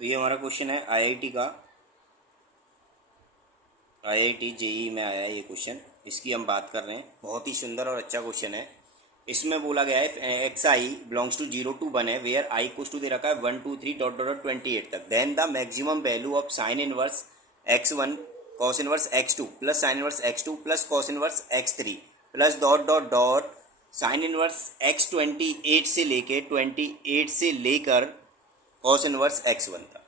तो ये हमारा क्वेश्चन है आईआईटी का, आईआईटी जेईई में आया है ये क्वेश्चन। इसकी हम बात कर रहे हैं, बहुत ही सुंदर और अच्छा क्वेश्चन है। इसमें बोला गया है x i belongs to 0 to 1 है, वेयर आई इक्वल्स टू दे रखा है 1 2 3 डॉट डॉट 28 तक। Then the maximum value of sine inverse x1 cos inverse x2 plus sine inverse x2 plus cos inverse x3 plus dot dot dot sine inverse x28 से लेके 28 से लेकर cos inverse x1 तक।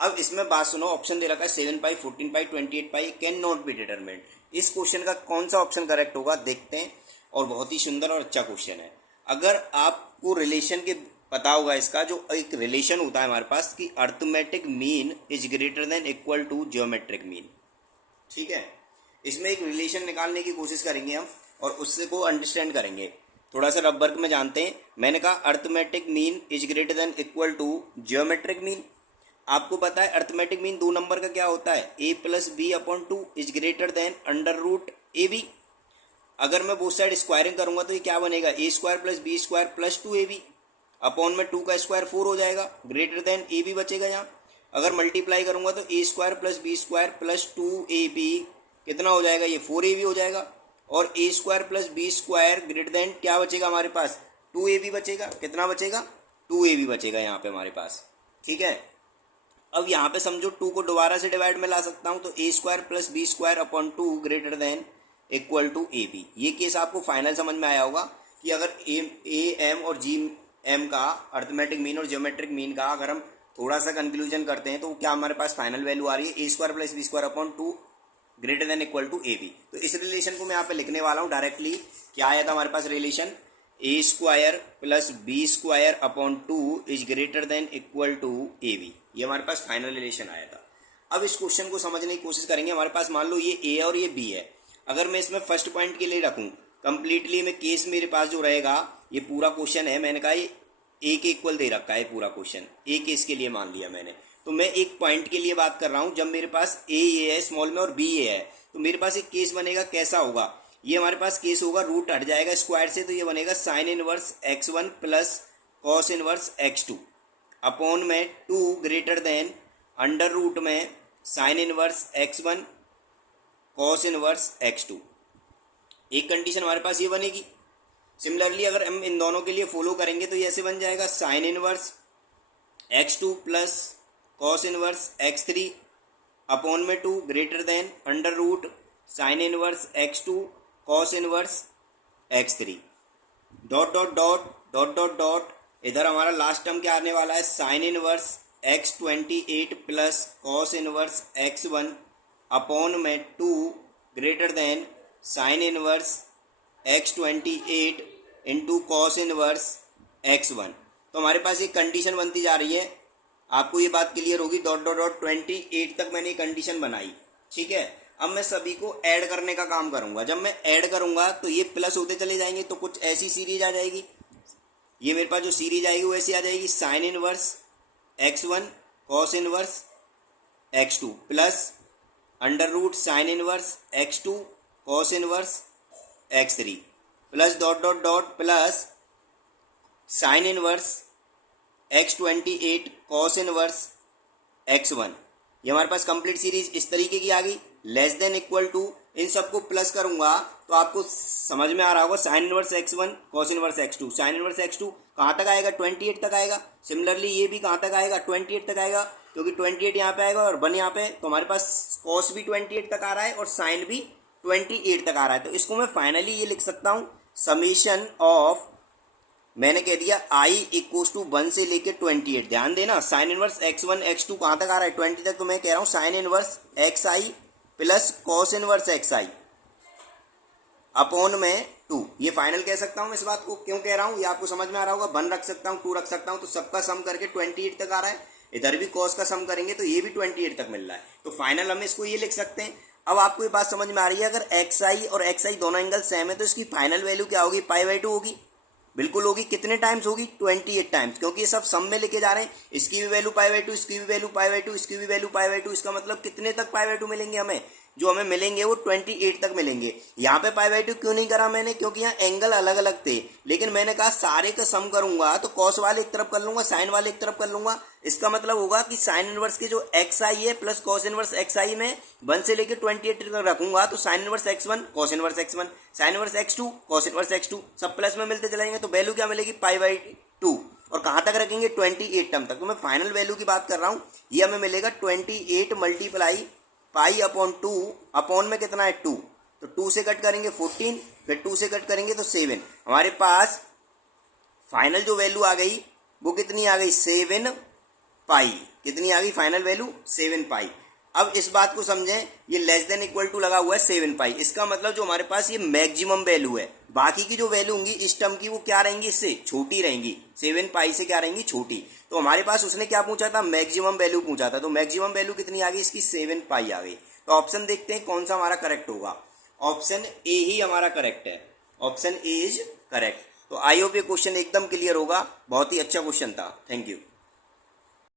अब इसमें बात सुनो, ऑप्शन दे रखा है 7 पाई 14 पाई 28 पाई कैन नॉट बी डिटरमिन्ड। इस क्वेश्चन का कौन सा ऑप्शन करेक्ट होगा देखते हैं, और बहुत ही सुंदर और अच्छा क्वेश्चन है। अगर आपको रिलेशन के पता होगा, इसका जो एक रिलेशन होता है हमारे पास कि arithmetic mean is greater than equal to geometric mean, ठीक है। इसमें एक रिलेशन निकालने की कोशिश करेंगे हम और उससे को अंडरस्टैंड करेंगे। थोड़ा सा रब वर्क में जानते हैं। मैंने कहा arithmetic mean is greater than equal to geometric mean. आपको पता है अर्थमेटिक मीन 2 नंबर का क्या होता है, a plus b upon 2 is greater than under root a b. अगर मैं बोथ साइड स्क्वायरिंग करूंगा तो ये क्या बनेगा, a square plus b square plus 2ab upon में 2 का स्क्वायर 4 हो जाएगा, ग्रेटर देन ए बी बचेगा यहाँ। अगर मल्टीप्लाई करूंगा तो a square plus b square plus 2ab कितना हो जाएगा, ये 4ab हो जाएगा। और a square plus b square greater than क्या बचेगा हमारे पास, 2ab बचेगा। कितना बचेगा, 2ab बचेगा यहाँ पे हमारे पास, ठीक है। अब यहाँ पे समझो 2 को दोबारा से डिवाइड में ला सकता हूँ, तो a square plus b square upon 2 greater than equal to a b. ये केस आपको फाइनल समझ में आया होगा कि अगर ए एम और जी एम का अर्थमेटिक मीन और जियोमेट्रिक मीन का अगर हम थोड़ा सा कंक्लूजन करते हैं तो क्या हमारे पास फाइनल वैल्यू आ रही है, a square plus b square upon 2 greater than equal to a b. तो इस रिलेशन को मैं यहाँ पे लिखने वाला हूँ डायरेक्टली। क्या आया था हमारे पास relation, a square plus b square upon 2 is greater than equal to a b. ये हमारे पास फाइनल रिलेशन आया था। अब इस क्वेश्चन को समझने की कोशिश करेंगे। हमारे पास मान लो ये ए और ये बी है। अगर मैं इसमें फर्स्ट पॉइंट के लिए रखूं कंप्लीटली, में केस मेरे पास जो रहेगा, ये पूरा क्वेश्चन है, मैंने कहा ये ए के इक्वल दे रखा है पूरा क्वेश्चन, ए केस के लिए मान लिया मैंने। तो मैं एक पॉइंट के लिए बात कर रहा हूं, जब मेरे पास ए ये है स्मॉल में और बी ए है, तो मेरे पास एक केस बनेगा। कैसा होगा, ये हमारे पास केस होगा, रूट हट जाएगा स्क्वायर से, तो ये बनेगा sign inverse x1 plus cos inverse x2 upon में 2 ग्रेटर देन अंडर रूट में sign inverse x1 cos inverse x2। एक कंडीशन हमारे पास ये बनेगी। सिमिलरली अगर हम इन दोनों के लिए फॉलो करेंगे तो ये ऐसे बन जाएगा sine inverse x2 plus cos inverse x3 upon में 2 greater than under root sine inverse x2 cos inverse x3 dot dot dot dot dot dot. इधर हमारा लास्ट टर्म क्या आने वाला है, sine inverse x28 plus cos inverse x1 upon में 2 greater than sine inverse x28 into cos inverse x1। तो हमारे पास एक कंडीशन बनती जा रही है, आपको ये बात क्लियर होगी। डॉट डॉट डॉट 28 तक मैंने कंडीशन बनाई, ठीक है। अब मैं सभी को ऐड करने का काम करूंगा। जब मैं ऐड करूंगा तो ये प्लस होते चले जाएंगे, तो कुछ ऐसी सीरीज आ जाएगी। ये मेरे पास जो सीरीज आएगी वो ऐसी आ जाएगी, sine inverse x1 cos inverse x2 plus under root sine inverse x2 cos inverse x3 plus dot dot dot plus sine inverse x28 cos inverse x1। ये हमारे पास कंप्लीट सीरीज इस तरीके की आ गई। लेस देन इक्वल टू, इन सबको plus करूंगा तो आपको समझ में आ रहा होगा, sign inverse x1 cos inverse x2। Sign inverse x2 कहाँ तक आएगा, 28 तक आएगा। सिमिलरली ये भी कहाँ तक आएगा, 28 तक आएगा, क्योंकि 28 यहाँ पे आएगा और 1 यहाँ पे, तो हमारे पास कॉस भी 28 तक आ रहा है और साइन भी 28 तक आ रहा है। तो इसको मैं फाइनली ये लिख सकता हूँ, समीशन ऑफ, मैंने कह दिया आई इक्वल्स टू 1 से लेके 28। ध्यान देना, साइन इनवर्स x1 x2 कहाँ तक आ रहा है, 20 तक। तो मैं कह रहा हूँ sine inverse xi plus cos inverse xi upon में 2। ये फाइनल कह सकता हूँ। इस बात को क्यों कह रहा हूँ, ये आपको समझ में आ रहा होगा। 1 रख सकता हूँ, 2 रख सकता हूँ, तो सबका सम करके 28 तक आ रहा है। इधर भी कॉस का सम करेंगे तो ये भी 28 तक मिल रहा है। तो फाइनल हम इसको ये लिख सकते हैं। अब आपको ये बात समझ में आ रही है, अगर xi और xi दोनों एंगल सेम है तो इसकी फाइनल वैल्यू क्या होगी, π/2 होगी। बिल्कुल होगी। कितने टाइम्स होगी, 28 टाइम्स, क्योंकि ये सब सम में लेके जा रहे हैं। इसकी भी वैल्यू π/2, इसकी भी वैल्यू π/2, इसकी भी वैल्यू π/2। इसका मतलब कितने तक π/2 मिलेंगे हमें, जो हमें मिलेंगे वो 28 तक मिलेंगे। यहाँ पे π/2 क्यों नहीं करा मैंने, क्योंकि यहाँ एंगल अलग अलग थे, लेकिन मैंने कहा सारे का सम करूंगा तो कॉस वाले एक तरफ कर लूंगा, साइन वाले एक तरफ कर लूंगा। इसका मतलब होगा कि साइन इनवर्स के जो एक्स आई है प्लस कॉस इनवर्स एक्स आई में 1 से लेकर 28 तक रखूंगा, तो sign inverse x1 cos inverse x1, sign inverse x2 cos inverse x2, सब प्लस में मिलते चलाएंगे तो वैल्यू क्या मिलेगी π/2। और कहाँ तक रखेंगे 28 टर्म तक। तो मैं फाइनल वैल्यू की बात कर रहा हूँ, ये हमें मिलेगा 28 मल्टीप्लाई π/2 अपॉन में कितना है 2, तो 2 से कट करेंगे 14, फिर 2 से कट करेंगे तो 7। हमारे पास फाइनल जो वैल्यू आ गई वो कितनी आ गई 7 पाई। कितनी आ गई फाइनल वैल्यू 7 पाई। अब इस बात को समझें, ये लेस देन इक्वल टू लगा हुआ है 7 पाई, इसका मतलब जो हमारे पास ये मैक्सिमम वैल्यू है, बाकी की जो वैल्यू होंगी इस टर्म की वो क्या रहेंगी, इससे छोटी रहेंगी, 7 पाई से क्या रहेंगी, छोटी। तो हमारे पास उसने क्या पूछा था, मैक्सिमम वैल्यू पूछा था, तो मैक्सिमम वैल्यू कितनी आ गई इसकी 7 पाई आ गई। तो ऑप्शन देखते हैं कौन सा हमारा करेक्ट होगा। ऑप्शन ए ही हमारा करेक्ट है, ऑप्शन ए इज करेक्ट। तो आई होप ये क्वेश्चन एकदम क्लियर होगा, बहुत ही अच्छा क्वेश्चन था। Thank you.